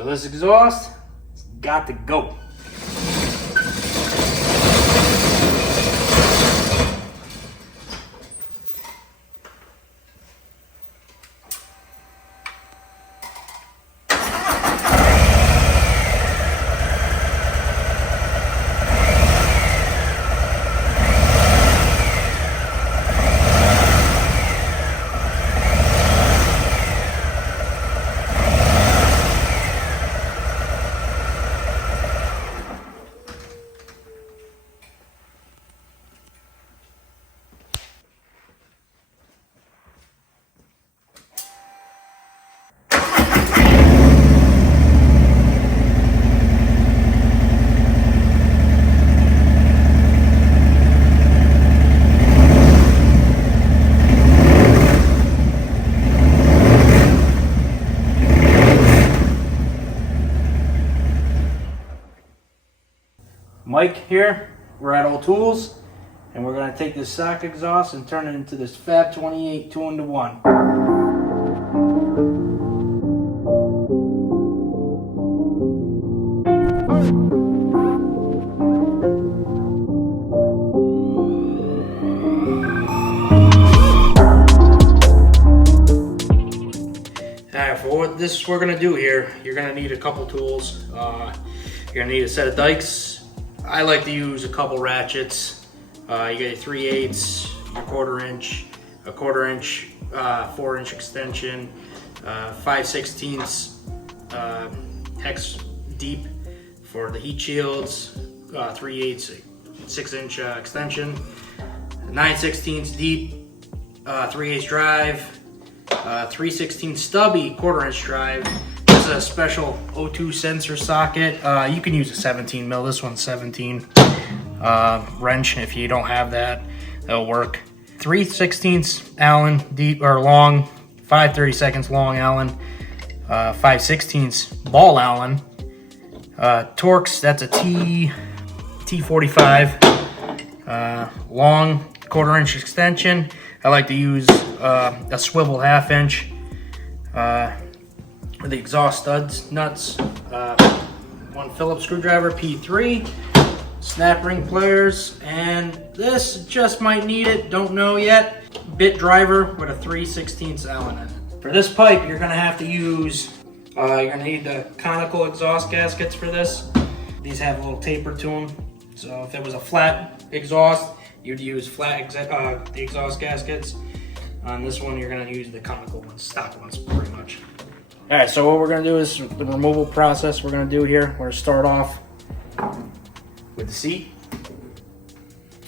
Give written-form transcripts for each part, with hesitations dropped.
So this exhaust has got to go. Mike here, we're at All Tools, and we're going to take this stock exhaust and turn it into this Fab 28 2-in-1. Alright, for what this we're going to do here, you're going to need a couple tools. You're going to need a set of dikes. I like to use a couple ratchets. You got your 3/8, your 1/4 inch, a 1/4 inch, 4-inch extension, 5/16 hex deep for the heat shields, 3/8 6-inch extension, 9/16 deep, 3/8 drive, 3/16 stubby 1/4 inch drive. This is a special O2 sensor socket. You can use a 17 mil. This one's 17. Wrench, if you don't have that, that'll work. 3/16 Allen deep or long, 5/32 long Allen, 5/16 ball Allen. Torx, that's a T45. Long 1/4 inch extension. I like to use a swivel 1/2 inch. The exhaust studs, nuts, one Phillips screwdriver, P3, snap ring pliers, and this just might need it, don't know yet, bit driver with a 3/16 Allen in it. For this pipe, you're gonna have to use, you're gonna need the conical exhaust gaskets for this. These have a little taper to them, so if it was a flat exhaust, you'd use the exhaust gaskets. On this one, you're gonna use the conical ones, stock ones, pretty much. All right, so what we're gonna do is the removal process we're gonna do here. We're gonna start off with the seat.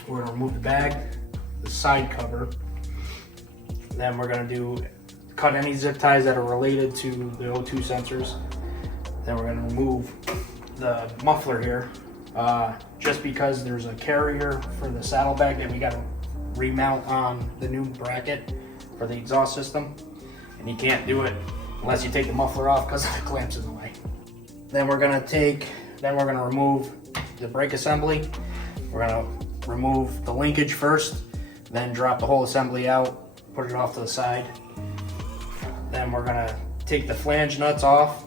We're gonna remove the bag, the side cover. Then we're gonna cut any zip ties that are related to the O2 sensors. Then we're gonna remove the muffler here, just because there's a carrier for the saddlebag that we gotta remount on the new bracket for the exhaust system. And you can't do it unless you take the muffler off because the clamp's in the way. Then we're gonna remove the brake assembly. We're gonna remove the linkage first, then drop the whole assembly out, put it off to the side. Then we're gonna take the flange nuts off.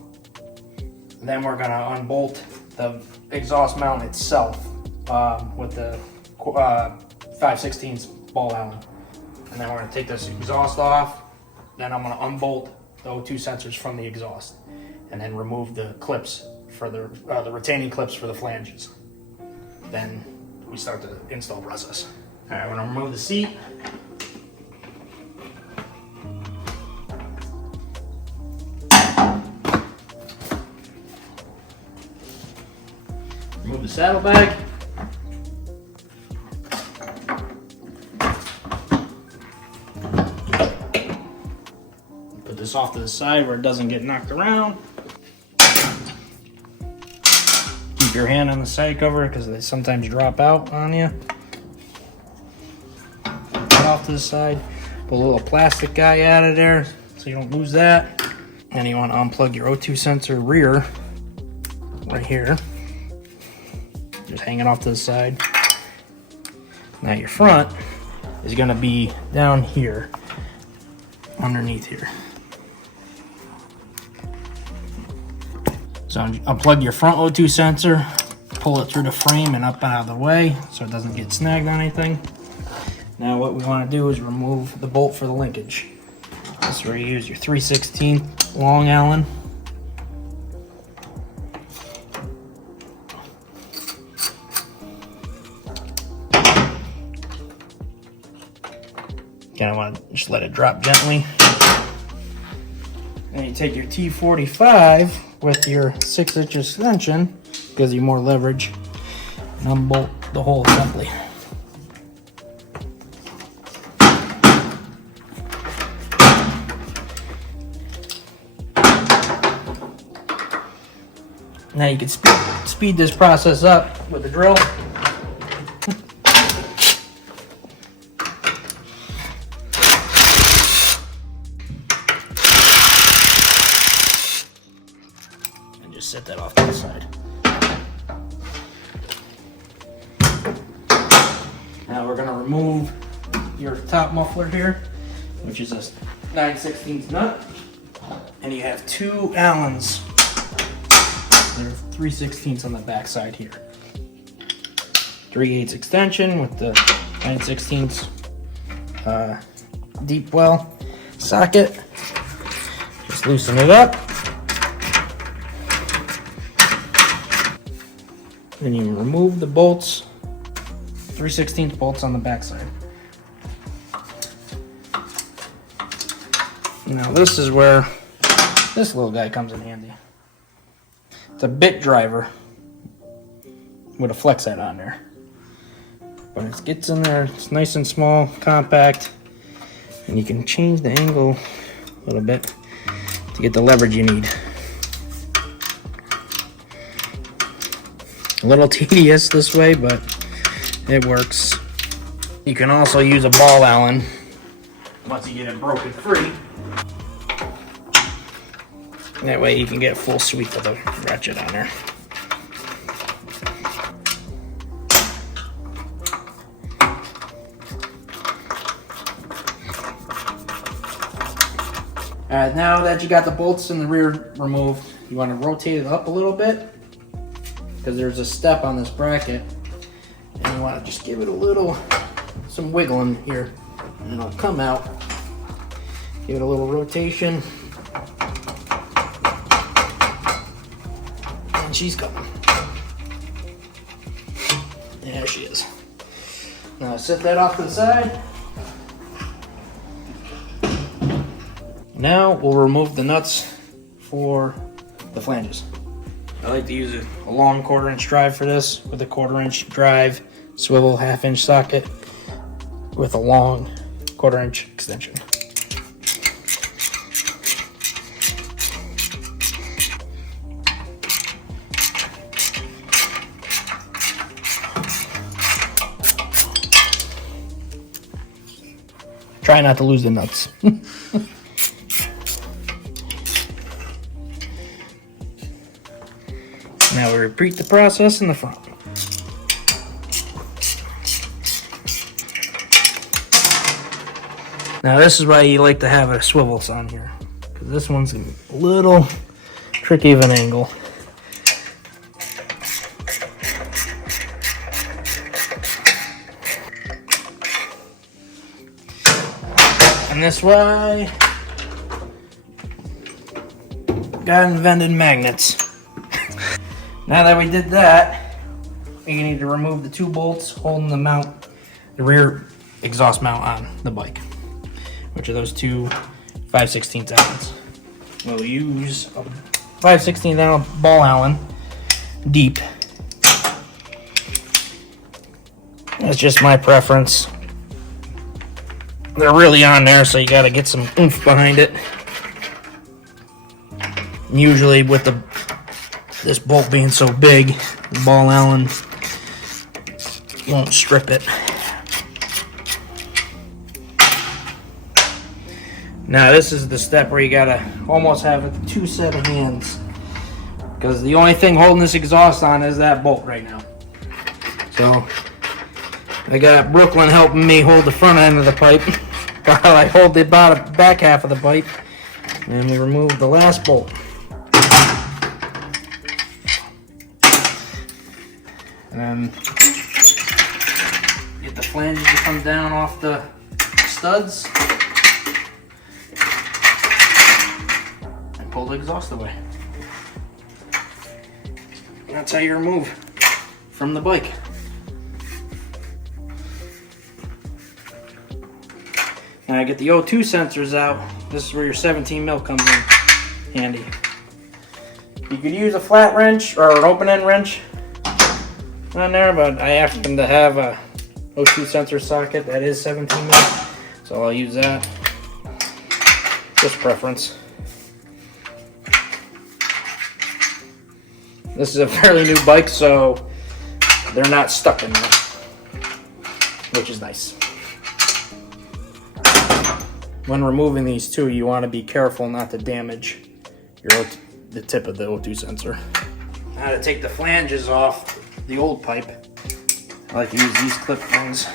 Then we're gonna unbolt the exhaust mount itself with the 5/16 ball Allen. And then we're gonna take this exhaust off. Then I'm gonna unbolt the O2 sensors from the exhaust, and then remove the clips for the retaining clips for the flanges. Then we start the install process. All right, we're gonna remove the seat. Remove the saddlebag. Put this off to the side where it doesn't get knocked around. Keep your hand on the side cover because they sometimes drop out on you. Put it off to the side. Put a little plastic guy out of there so you don't lose that. And you want to unplug your O2 sensor rear right here. Just hanging off to the side. Now your front is going to be down here, underneath here. So unplug your front O2 sensor, pull it through the frame and up and out of the way so it doesn't get snagged on anything. Now what we want to do is remove the bolt for the linkage. This is where you use your 3/16 long Allen. Kind of want to just let it drop gently. Then you take your T45 with your 6-inch extension, gives you more leverage, and unbolt the whole assembly. Now you can speed this process up with the drill. And just set that off to the side. Now we're going to remove your top muffler here, which is a 9/16 nut. And you have 2 Allens. There are 3/16 on the back side here. 3/8 extension with the 9/16 deep well socket. Just loosen it up. Then you remove the bolts, 3/16 bolts on the back side. Now this is where this little guy comes in handy. It's a bit driver with a flex head on there. But it gets in there, it's nice and small, compact, and you can change the angle a little bit to get the leverage you need. A little tedious this way, but it works. You can also use a ball Allen once you get it broken free. That way you can get a full sweep of the ratchet on there. Alright, now that you got the bolts in the rear removed, you want to rotate it up a little bit because there's a step on this bracket, and you want to just give it a little, some wiggling here, and it'll come out. Give it a little rotation. She's coming. There she is. Now set that off to the side. Now we'll remove the nuts for the flanges. I like to use a long 1/4-inch drive for this, with a 1/4-inch drive, swivel 1/2-inch socket with a long 1/4-inch extension. Try not to lose the nuts. Now we repeat the process in the front. Now this is why you like to have a swivel on here, because this one's a little tricky of an angle. And this way, God invented magnets. Now that we did that, you need to remove the 2 bolts holding the mount, the rear exhaust mount on the bike, which are those 2 5/16 Allens. We'll use a 5/16 Allen ball Allen, deep. That's just my preference. They're really on there, so you gotta get some oomph behind it. And usually with this bolt being so big, the ball Allen won't strip it. Now this is the step where you gotta almost have 2 sets of hands, because the only thing holding this exhaust on is that bolt right now. So I got Brooklyn helping me hold the front end of the pipe while I hold the back half of the pipe, and we remove the last bolt. And then get the flanges to come down off the studs. And pull the exhaust away. And that's how you remove from the bike. Now I get the O2 sensors out. This is where your 17 mil comes in handy. You could use a flat wrench or an open end wrench on there, but I happen to have a O2 sensor socket that is 17 mil, so I'll use that. Just preference. This is a fairly new bike, so they're not stuck in there, which is nice. When removing these too, you want to be careful not to damage the tip of the O2 sensor. Now to take the flanges off the old pipe, I like to use these clip things,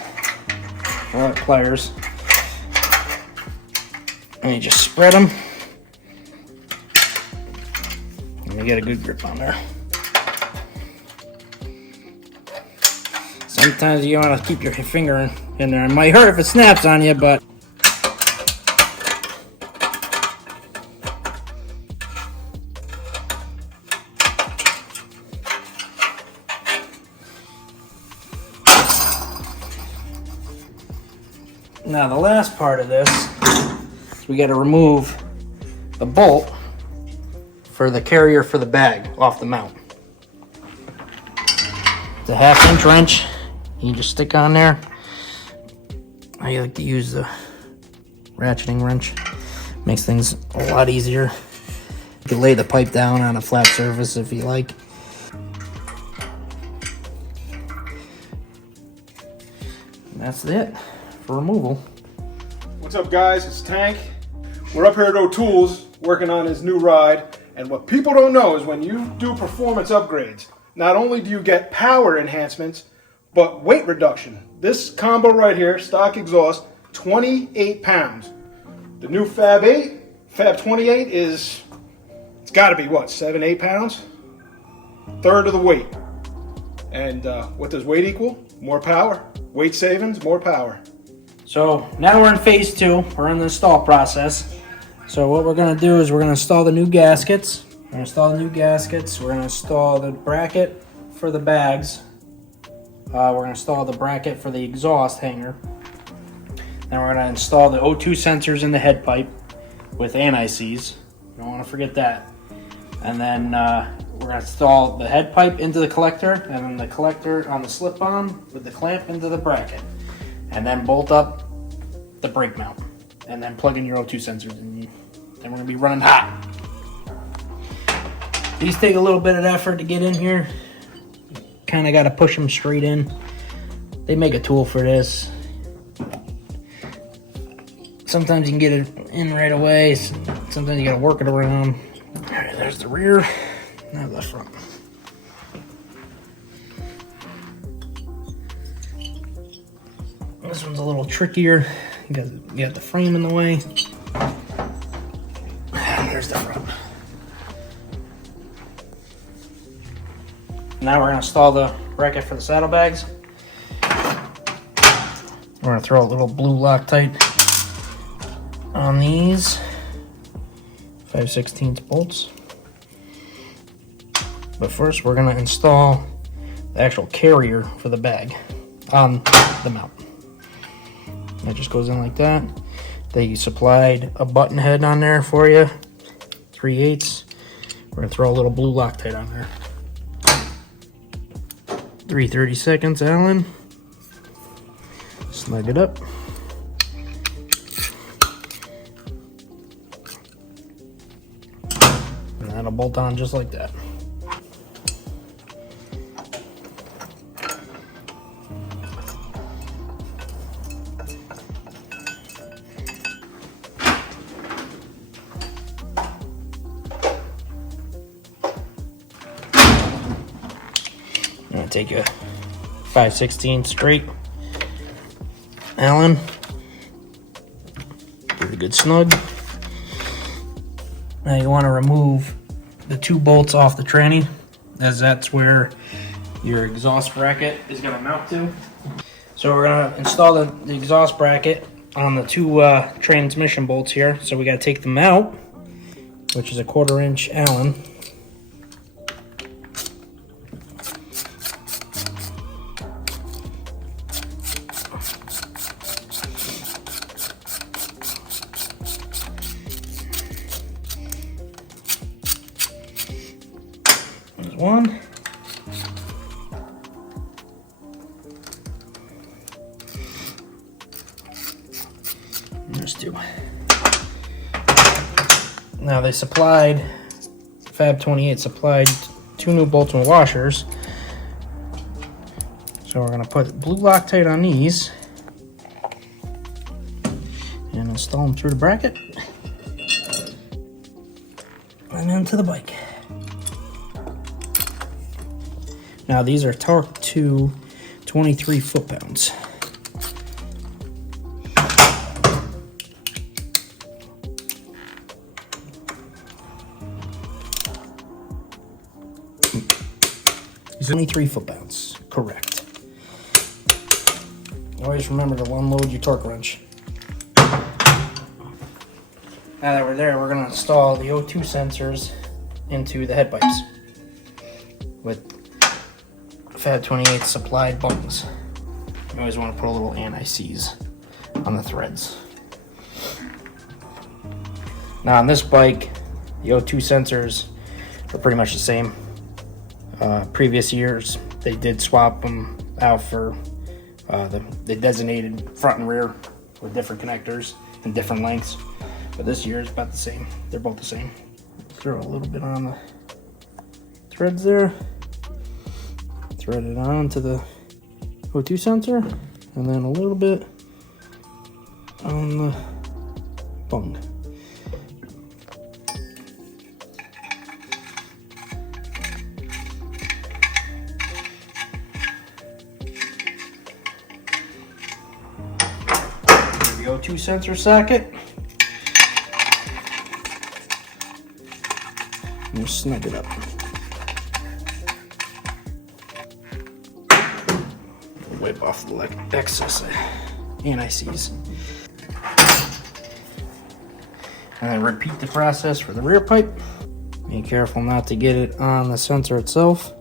or pliers, and you just spread them, and you get a good grip on there. Sometimes you want to keep your finger in there. It might hurt if it snaps on you, but now the last part of this is we got to remove the bolt for the carrier for the bag off the mount. It's a 1/2 inch wrench. You can just stick on there. I like to use the ratcheting wrench. Makes things a lot easier. You can lay the pipe down on a flat surface if you like. And that's it for removal. What's up, guys? It's Tank. We're up here at O'Toole's working on his new ride. And what people don't know is when you do performance upgrades, not only do you get power enhancements, but weight reduction. This combo right here, stock exhaust, 28 pounds. The new Fab 8, Fab 28 it's got to be what, 7, 8 pounds? Third of the weight. And what does weight equal? More power. Weight savings, more power. So now we're in phase 2. We're in the install process. So what we're going to do is we're going to install the new gaskets. We're going to install the new gaskets. We're going to install the bracket for the bags. We're going to install the bracket for the exhaust hanger. Then we're going to install the O2 sensors in the head pipe with anti-seize. Don't want to forget that. And then we're going to install the head pipe into the collector, and then the collector on the slip-on with the clamp into the bracket. And then bolt up the brake mount. And then plug in your O2 sensors, and then we're going to be running hot. These take a little bit of effort to get in here. Kind of got to push them straight in. They make a tool for this. Sometimes you can get it in right away. Sometimes you got to work it around. All right, there's the rear. Now the front. This one's a little trickier. You got the frame in the way. There's the front. Now we're going to install the bracket for the saddlebags. We're going to throw a little blue Loctite on these 5/16 bolts. But first we're going to install the actual carrier for the bag on the mount. That just goes in like that. They supplied a button head on there for you, 3/8. We're going to throw a little blue Loctite on there. 3/32, Allen. Snug it up. And that'll bolt on just like that. I'm gonna take a 5/16 straight Allen. Give it a good snug. Now you want to remove the 2 bolts off the tranny, as that's where your exhaust bracket is going to mount to. So we're going to install the exhaust bracket on the two transmission bolts here. So we got to take them out, which is a 1/4 inch Allen. There's one. There's two. Now they supplied, Fab 28 supplied 2 new bolts and washers. So we're going to put blue Loctite on these and install them through the bracket and into the bike. Now these are torqued to 23 foot-pounds. These are 23 foot-pounds, correct. Always remember to unload your torque wrench. Now that we're there, we're going to install the O2 sensors into the head pipes with Fab 28 supplied bungs. You always want to put a little anti-seize on the threads. Now on this bike, the O2 sensors are pretty much the same. Previous years, they did swap them out for the designated front and rear with different connectors and different lengths. But this year is about the same. They're both the same. Throw a little bit on the threads there. Thread it on to the O2 sensor, and then a little bit on the bung. The O2 sensor socket. And snug it up. Wipe off the excess anti-seize. And then repeat the process for the rear pipe. Be careful not to get it on the sensor itself.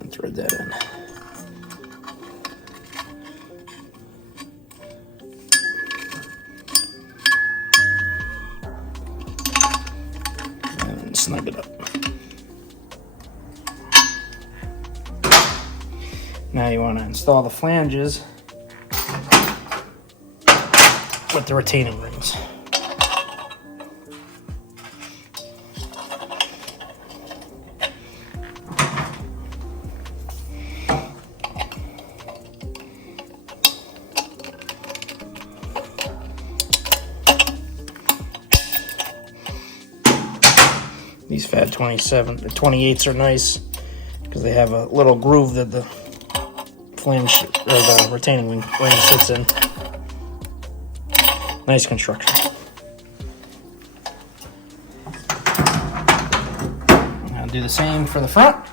And thread that in. Snug it up. Now you want to install the flanges with the retaining rings. These Fab 28s are nice because they have a little groove that the flange or the retaining ring sits in. Nice construction. I'll do the same for the front.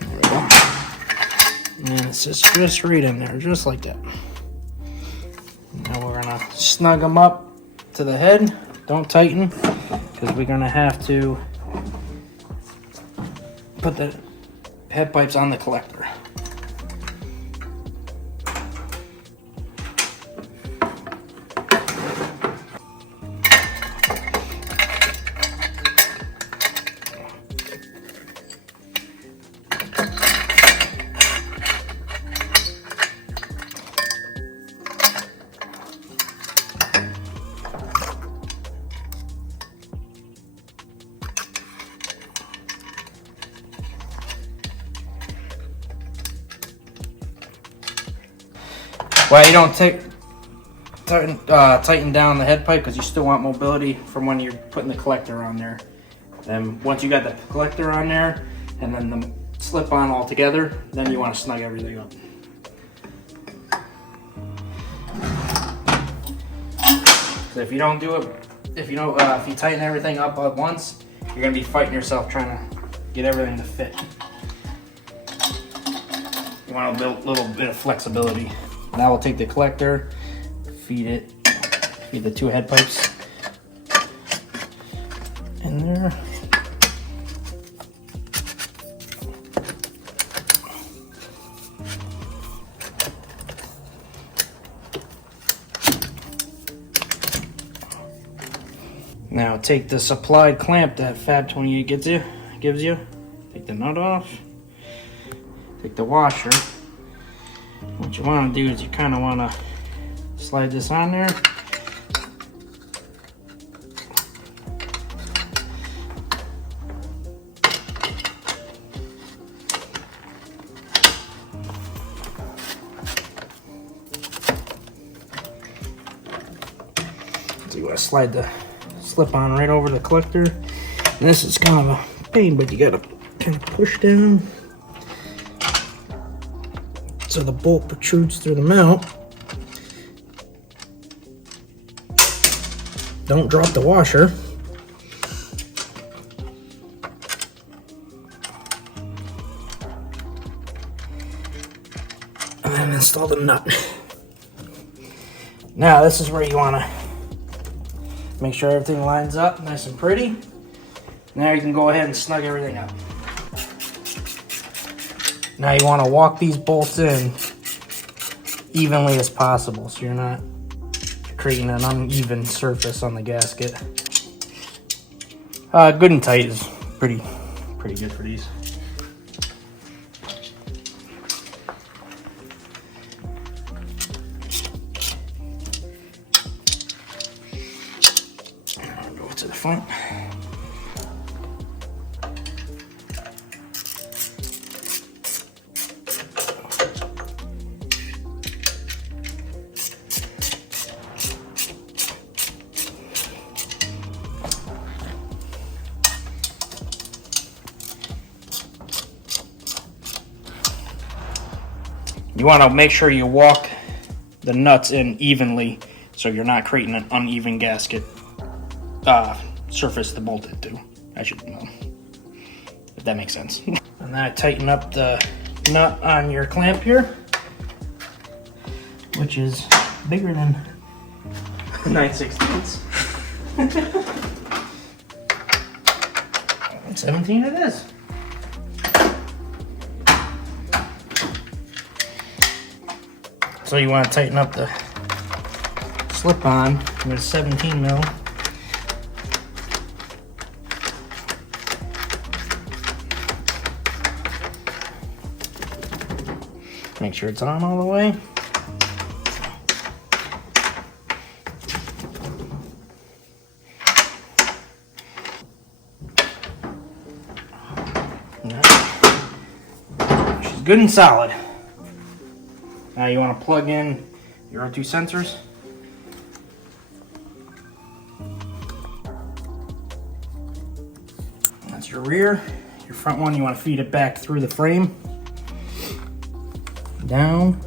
There we go. And it's just right in there, just like that. Now we're gonna snug them up to the head. Don't tighten, because we're gonna have to put the head pipes on the collector. Well, you don't tighten down the head pipe because you still want mobility from when you're putting the collector on there. And once you got the collector on there and then the slip on all together, then you want to snug everything up. So if you don't do it, if you tighten everything up at once, you're gonna be fighting yourself trying to get everything to fit. You want a little bit of flexibility. Now we'll take the collector, feed the 2 head pipes in there. Now take the supplied clamp that Fab 28 gives you. Take the nut off. Take the washer. What you want to do is you kind of want to slide this on there. So you want to slide the slip on right over the collector. And this is kind of a pain, but you got to kind of push down so the bolt protrudes through the mount. Don't drop the washer. And then install the nut. Now this is where you want to make sure everything lines up nice and pretty. Now you can go ahead and snug everything up. Now you want to walk these bolts in evenly as possible so you're not creating an uneven surface on the gasket. Good and tight is pretty good for these. Go to the front. You want to make sure you walk the nuts in evenly so you're not creating an uneven gasket surface to bolt it to. I should know if that makes sense. And then I tighten up the nut on your clamp here, which is bigger than 9/16. 17 it is. So you want to tighten up the slip-on with 17 mil. Make sure it's on all the way. She's good and solid. Now you want to plug in your 2 sensors. That's your rear. Your front one, you want to feed it back through the frame. Down.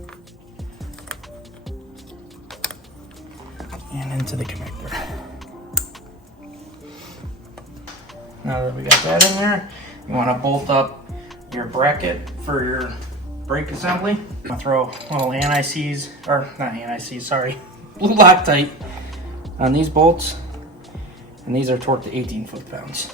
And into the connector. Now that we got that in there, you want to bolt up your bracket for your brake assembly. I'm gonna throw little anti-seize, or not anti-seize, sorry, blue Loctite on these bolts, and these are torqued to 18 foot-pounds.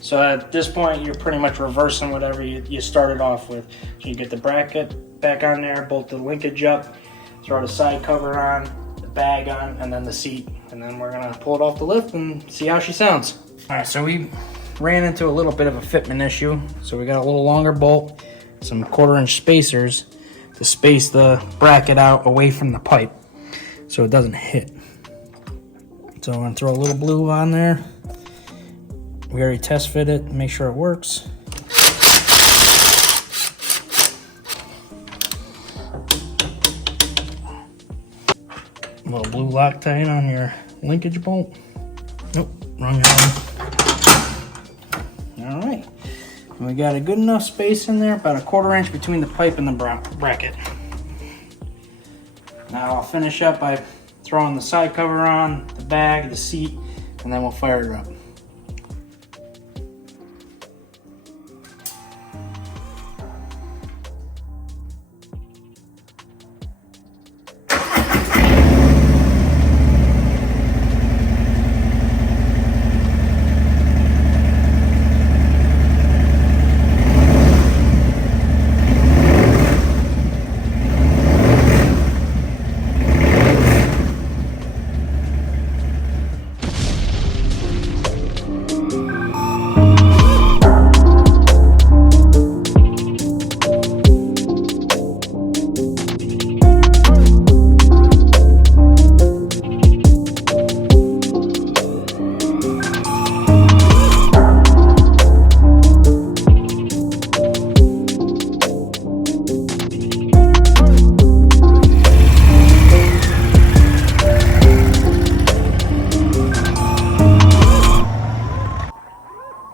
So at this point, you're pretty much reversing whatever you started off with. So you get the bracket back on there, bolt the linkage up, throw the side cover on, the bag on, and then the seat, and then we're gonna pull it off the lift and see how she sounds. All right, so we ran into a little bit of a fitment issue, so we got a little longer bolt, some 1/4-inch spacers to space the bracket out away from the pipe so it doesn't hit. So I'm gonna throw a little blue on there. We already test fit it, make sure it works. A little blue Loctite on your linkage bolt. Nope, wrong one. And we got a good enough space in there, about a 1/4 inch between the pipe and the bracket. Now I'll finish up by throwing the side cover on, the bag, the seat, and then we'll fire it up.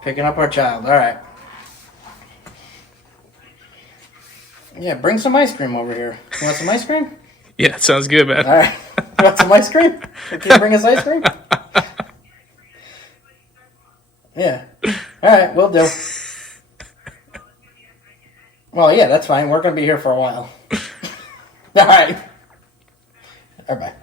Picking up our child. All right. Yeah, bring some ice cream over here. You want some ice cream? Yeah, sounds good, man. All right. You want some ice cream? Can you bring us ice cream? Yeah. All right, we'll do. Well, yeah, that's fine. We're going to be here for a while. All right. All right, bye.